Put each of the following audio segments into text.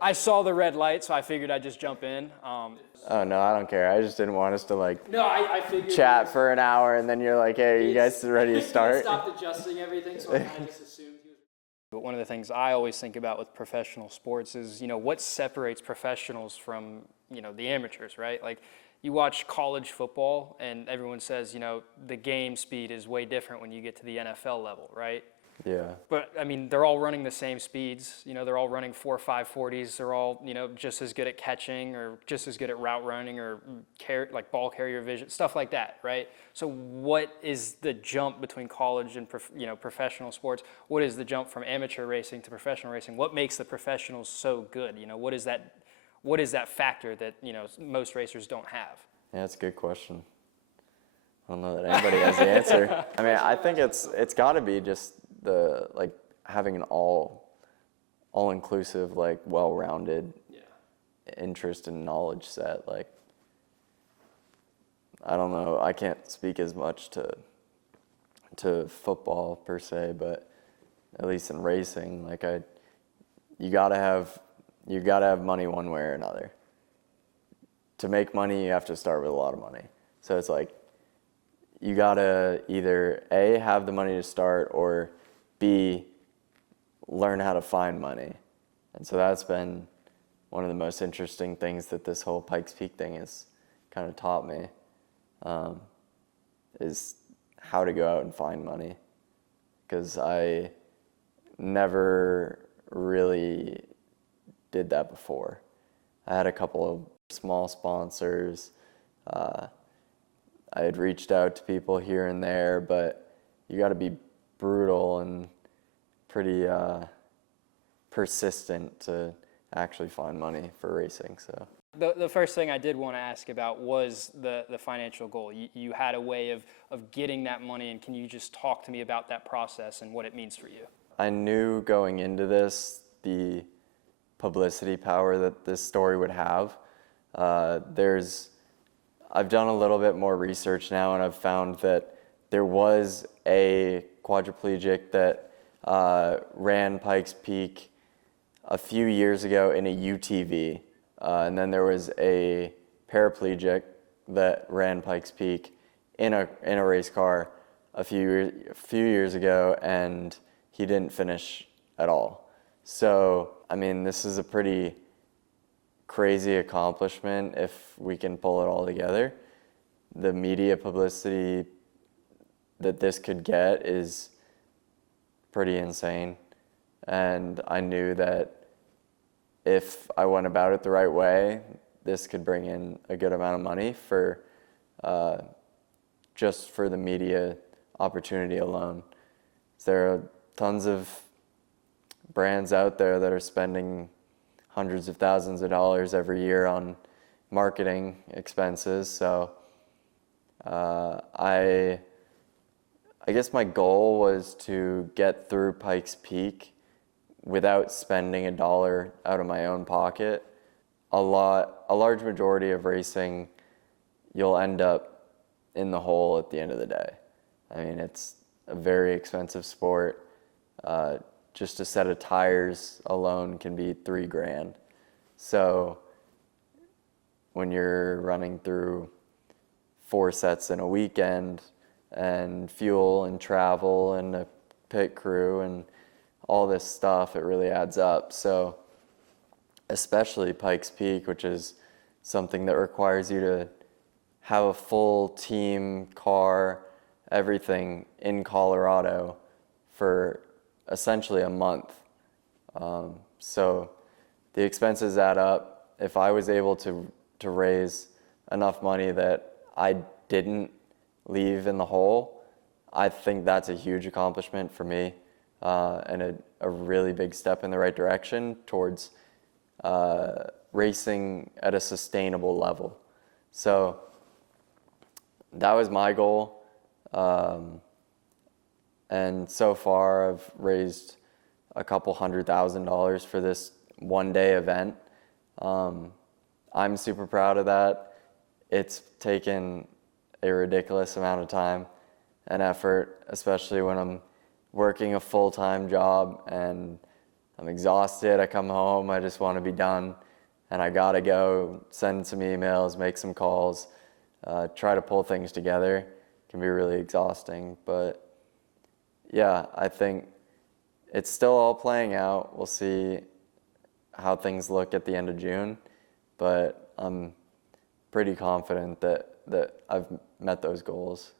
I saw the red light, so I figured I'd just jump in. Oh, no, I don't care. I just didn't want us to, like, No, I figured. chat for an hour, and then you're like, hey, are you guys ready to start? Stopped adjusting everything, so I kind of just assumed he was. But one of the things I always think about with professional sports is, what separates professionals from, the amateurs, right? Like, you watch college football, and everyone says, the game speed is way different when you get to the NFL level, right? Yeah. But, I mean, they're all running the same speeds. They're all running 4.5 40s. They're all, just as good at catching or just as good at route running or like ball carrier vision, stuff like that, right? So what is the jump between college and, professional sports? What is the jump from amateur racing to professional racing? What makes the professionals so good? What is that factor that, most racers don't have? Yeah, that's a good question. I don't know that anybody has the answer. I mean, I think it's got to be just like having an all-inclusive, like, well-rounded interest and knowledge set. Like, I don't know, I can't speak as much to football per se, but at least in racing, like, you gotta have money one way or another. To make money, you have to start with a lot of money. So it's like, you gotta either A, have the money to start, or B, learn how to find money. And so that's been one of the most interesting things that this whole Pikes Peak thing has kind of taught me, is how to go out and find money. Because I never really did that before. I had a couple of small sponsors. I had reached out to people here and there, but you got to be brutal and pretty persistent to actually find money for racing. So the first thing I did want to ask about was the financial goal. You had a way of getting that money, and can you just talk to me about that process and what it means for you? I knew going into this the publicity power that this story would have. I've done a little bit more research now, and I've found that there was a quadriplegic that ran Pikes Peak a few years ago in a UTV, and then there was a paraplegic that ran Pikes Peak in a race car a few years ago, and he didn't finish at all. So, I mean, this is a pretty crazy accomplishment if we can pull it all together. The media publicity that this could get is pretty insane. And I knew that if I went about it the right way, this could bring in a good amount of money for just for the media opportunity alone. There are tons of brands out there that are spending hundreds of thousands of dollars every year on marketing expenses. So I guess my goal was to get through Pikes Peak without spending a dollar out of my own pocket. A large majority of racing, you'll end up in the hole at the end of the day. I mean, it's a very expensive sport. Just a set of tires alone can be $3,000. So when you're running through 4 sets in a weekend and fuel and travel and a pit crew and all this stuff, it really adds up. So especially Pikes Peak, which is something that requires you to have a full team, car, everything in Colorado for essentially a month. So the expenses add up. If I was able to raise enough money that I didn't leave in the hole, I think that's a huge accomplishment for me, and a really big step in the right direction towards racing at a sustainable level. So that was my goal. And so far I've raised a couple $100,000 for this one-day event. I'm super proud of that. It's taken a ridiculous amount of time and effort, especially when I'm working a full-time job and I'm exhausted, I come home, I just want to be done, and I gotta go send some emails, make some calls, try to pull things together. It can be really exhausting, but yeah, I think it's still all playing out. We'll see how things look at the end of June, but I'm pretty confident that I've met those goals.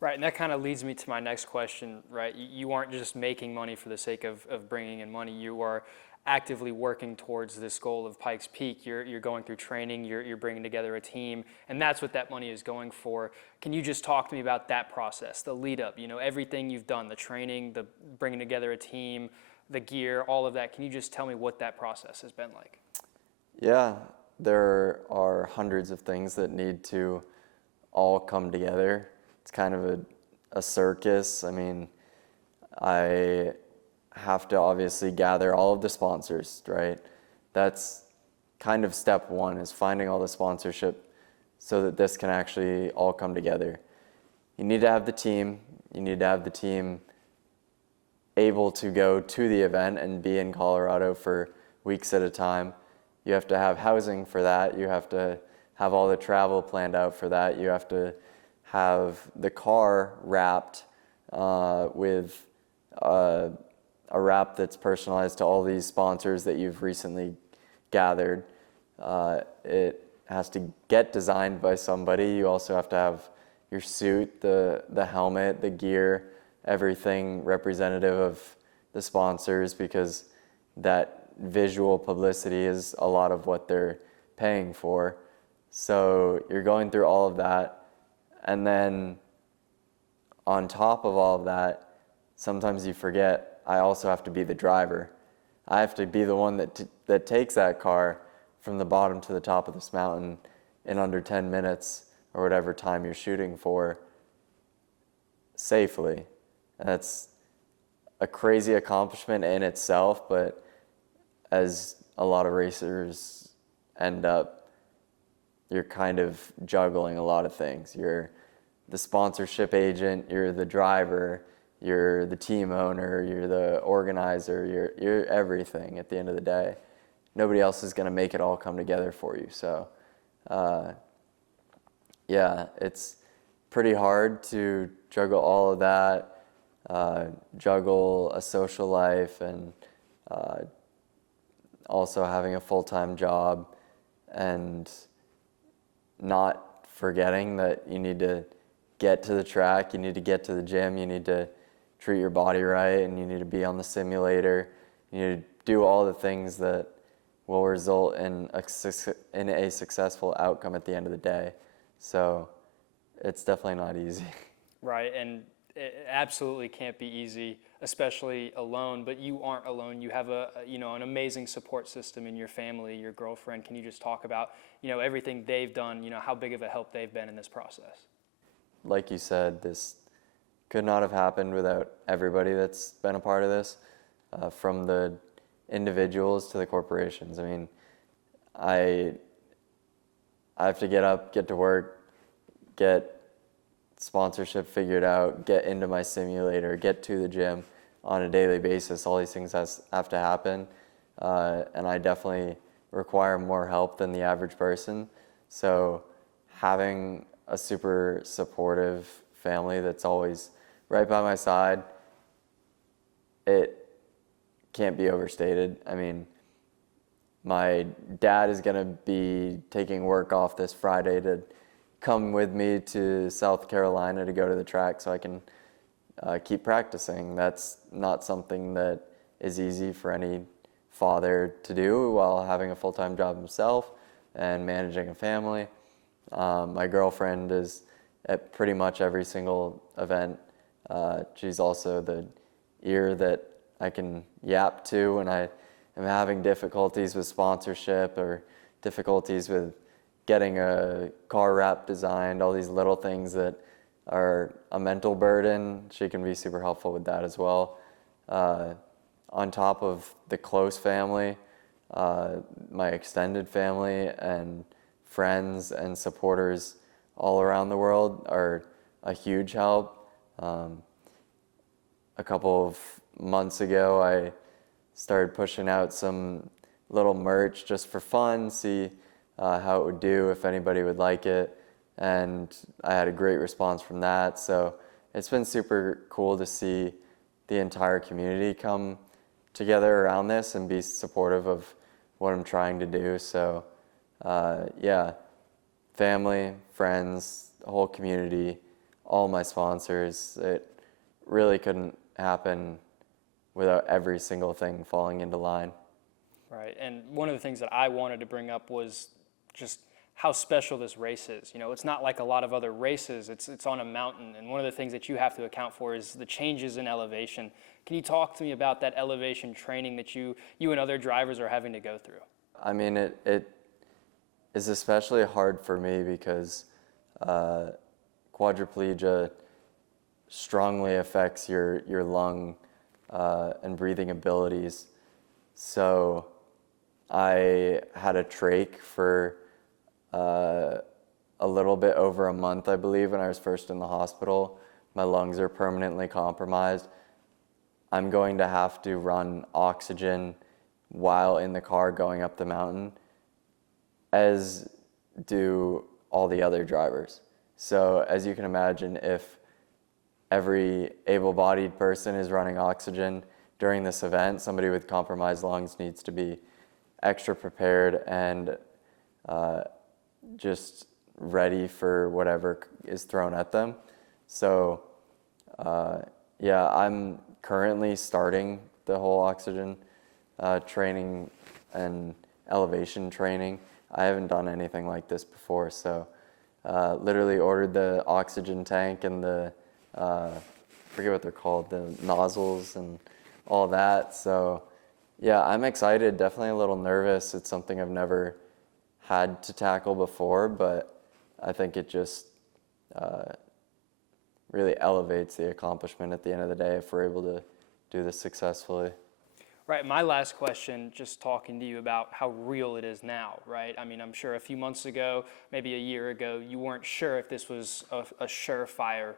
Right, and that kind of leads me to my next question, right? You aren't just making money for the sake of bringing in money. You are actively working towards this goal of Pikes Peak. You're going through training, you're bringing together a team, and that's what that money is going for. Can you just talk to me about that process, the lead up, everything you've done, the training, the bringing together a team, the gear, all of that. Can you just tell me what that process has been like? Yeah, there are hundreds of things that need to all come together. It's kind of a circus. I mean, I have to obviously gather all of the sponsors, right? That's kind of step one, is finding all the sponsorship so that this can actually all come together. You need to have the team. You need to have the team able to go to the event and be in Colorado for weeks at a time. You have to have housing for that. You have to have all the travel planned out for that. You have to have the car wrapped with a wrap that's personalized to all these sponsors that you've recently gathered. It has to get designed by somebody. You also have to have your suit, the helmet, the gear, everything representative of the sponsors, because that visual publicity is a lot of what they're paying for. So you're going through all of that. And then on top of all of that, sometimes you forget, I also have to be the driver. I have to be the one that takes that car from the bottom to the top of this mountain in under 10 minutes or whatever time you're shooting for safely. And that's a crazy accomplishment in itself, but as a lot of racers end up, you're kind of juggling a lot of things. You're the sponsorship agent, you're the driver, you're the team owner, you're the organizer, you're everything at the end of the day. Nobody else is going to make it all come together for you. So, yeah, it's pretty hard to juggle all of that, juggle a social life, and also having a full-time job, and not forgetting that you need to get to the track, you need to get to the gym, you need to treat your body right, and you need to be on the simulator. You need to do all the things that will result in a successful outcome at the end of the day. So it's definitely not easy. Right, and it absolutely can't be easy, especially alone, but you aren't alone. You have an amazing support system in your family, your girlfriend. Can you just talk about, everything they've done, how big of a help they've been in this process? Like you said, this could not have happened without everybody that's been a part of this, from the individuals to the corporations. I mean, I have to get up, get to work, get sponsorship figured out, get into my simulator, get to the gym on a daily basis. All these things have to happen, and I definitely require more help than the average person. So having a super supportive family that's always right by my side, it can't be overstated. I mean, my dad is going to be taking work off this Friday to come with me to South Carolina to go to the track so I can keep practicing. That's not something that is easy for any father to do while having a full-time job himself and managing a family. My girlfriend is at pretty much every single event. She's also the ear that I can yap to when I am having difficulties with sponsorship or difficulties with getting a car wrap designed, all these little things that are a mental burden. She can be super helpful with that as well. On top of the close family, my extended family and friends and supporters all around the world are a huge help. A couple of months ago, I started pushing out some little merch just for fun, see how it would do, if anybody would like it. And I had a great response from that. So it's been super cool to see the entire community come together around this and be supportive of what I'm trying to do. So yeah, family, friends, the whole community, all my sponsors, it really couldn't happen without every single thing falling into line. Right, and one of the things that I wanted to bring up was just how special this race is. You know, it's not like a lot of other races. It's on a mountain, and one of the things that you have to account for is the changes in elevation. Can you talk to me about that elevation training that you and other drivers are having to go through? I mean, it is especially hard for me because quadriplegia strongly affects your lung and breathing abilities. So I had a trach for a little bit over a month, I believe, when I was first in the hospital. My lungs are permanently compromised. I'm going to have to run oxygen while in the car going up the mountain, as do all the other drivers. So as you can imagine, if every able-bodied person is running oxygen during this event, somebody with compromised lungs needs to be extra prepared and just ready for whatever is thrown at them. So yeah, I'm currently starting the whole oxygen training and elevation training. I haven't done anything like this before, so literally ordered the oxygen tank and the forget what they're called, the nozzles and all that. So yeah, I'm excited, definitely a little nervous. It's something I've never had to tackle before, but I think it just really elevates the accomplishment at the end of the day if we're able to do this successfully. Right, my last question, just talking to you about how real it is now, right? I mean, I'm sure a few months ago, maybe a year ago, you weren't sure if this was a surefire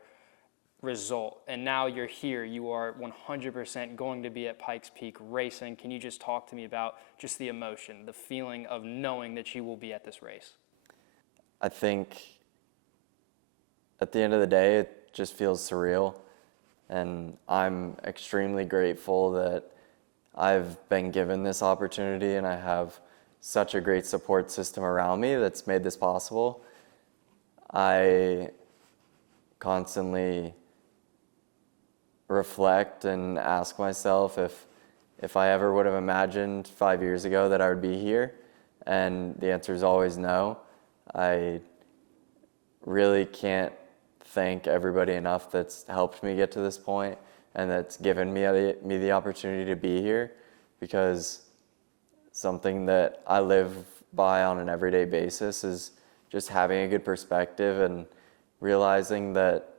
result. And now you're here, you are 100% going to be at Pikes Peak racing. Can you just talk to me about just the emotion, the feeling of knowing that you will be at this race? I think at the end of the day, it just feels surreal. And I'm extremely grateful that I've been given this opportunity and I have such a great support system around me that's made this possible. I constantly reflect and ask myself if I ever would have imagined 5 years ago that I would be here, and the answer is always no. I really can't thank everybody enough that's helped me get to this point and that's given me the opportunity to be here, because something that I live by on an everyday basis is just having a good perspective and realizing that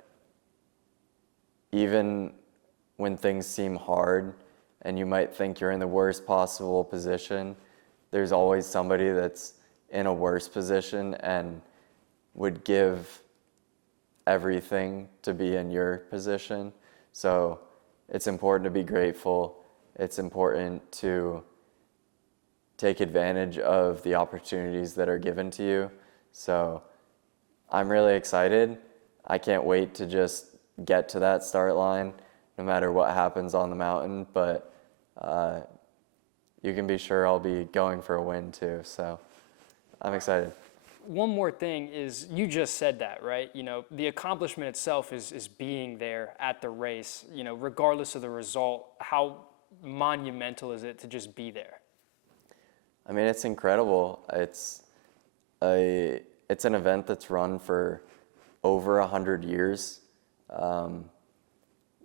even when things seem hard and you might think you're in the worst possible position, there's always somebody that's in a worse position and would give everything to be in your position. So it's important to be grateful. It's important to take advantage of the opportunities that are given to you. So I'm really excited. I can't wait to just get to that start line, no matter what happens on the mountain. But you can be sure I'll be going for a win too. So I'm excited. One more thing is, you just said that, right? You know, the accomplishment itself is being there at the race, you know, regardless of the result. How monumental is it to just be there? I mean, it's incredible. It's an event that's run for over 100 years.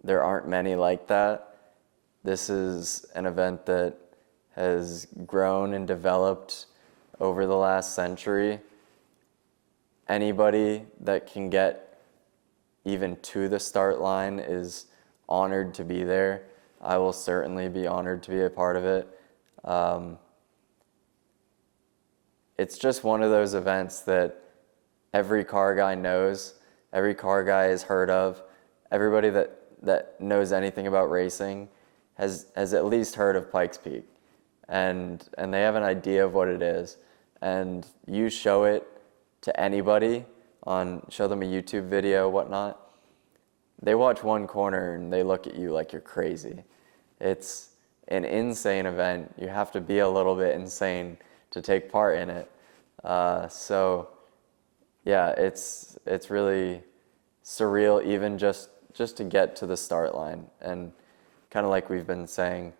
There aren't many like that. This is an event that has grown and developed over the last century. Anybody that can get even to the start line is honored to be there. I will certainly be honored to be a part of it. It's just one of those events that every car guy knows, every car guy has heard of, everybody that knows anything about racing has at least heard of Pikes Peak, and they have an idea of what it is, and you show it to anybody show them a YouTube video, whatnot, they watch one corner and they look at you like you're crazy. It's an insane event. You have to be a little bit insane to take part in it. So yeah, it's really surreal even just to get to the start line. And kind of like we've been saying,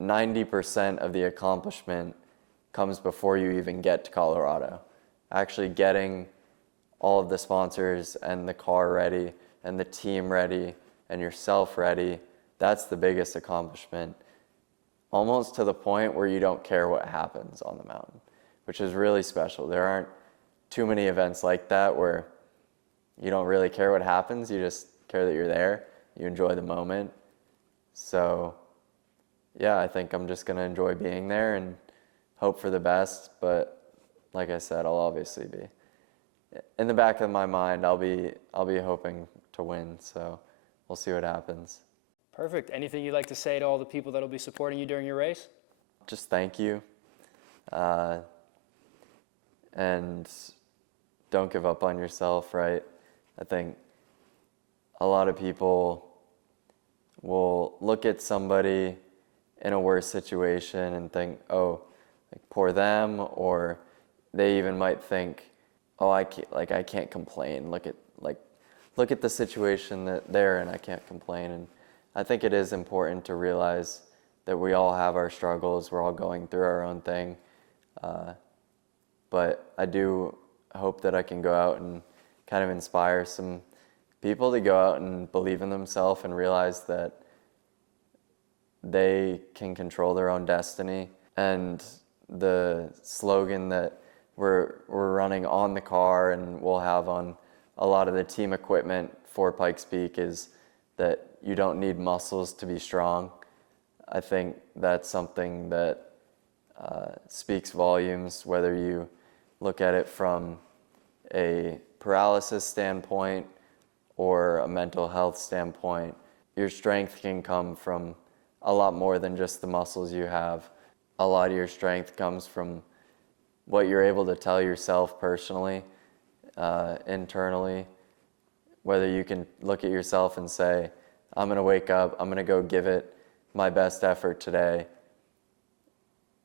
90% of the accomplishment comes before you even get to Colorado. Actually getting all of the sponsors and the car ready and the team ready and yourself ready, that's the biggest accomplishment. Almost to the point where you don't care what happens on the mountain, which is really special. There aren't too many events like that where you don't really care what happens, you just care that you're there, you enjoy the moment. So yeah, I think I'm just gonna enjoy being there and hope for the best, but like I said, I'll obviously be in the back of my mind, I'll be hoping to win, so we'll see what happens. Perfect. Anything you'd like to say to all the people that'll be supporting you during your race? Just thank you, and don't give up on yourself, right? I think a lot of people will look at somebody in a worse situation and think, oh, like poor them, or they even might think, oh, I can't complain. Look at the situation that they're in. I can't complain. And I think it is important to realize that we all have our struggles. We're all going through our own thing. But I do hope that I can go out and kind of inspire some people to go out and believe in themselves and realize that they can control their own destiny. And the slogan that we're running on the car and we'll have on a lot of the team equipment for Pikes Peak is that you don't need muscles to be strong. I think that's something that speaks volumes, whether you look at it from a paralysis standpoint or a mental health standpoint. Your strength can come from a lot more than just the muscles you have. A lot of your strength comes from what you're able to tell yourself personally, internally, whether you can look at yourself and say, I'm gonna wake up, I'm gonna go give it my best effort today,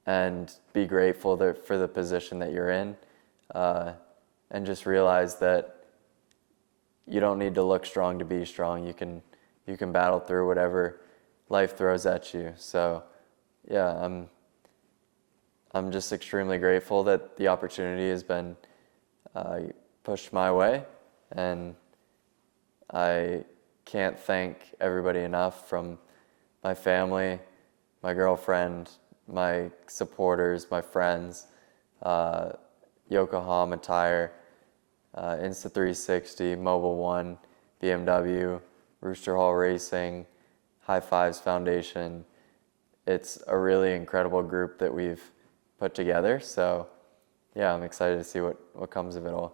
and be grateful for the position that you're in, and just realize that you don't need to look strong to be strong. You can battle through whatever life throws at you. So yeah, I'm just extremely grateful that the opportunity has been pushed my way, and I can't thank everybody enough, from my family, my girlfriend, my supporters, my friends, Yokohama Tire, Insta360, Mobile One, BMW, Rooster Hall Racing, High Fives Foundation. It's a really incredible group that we've put together. So yeah, I'm excited to see what comes of it all.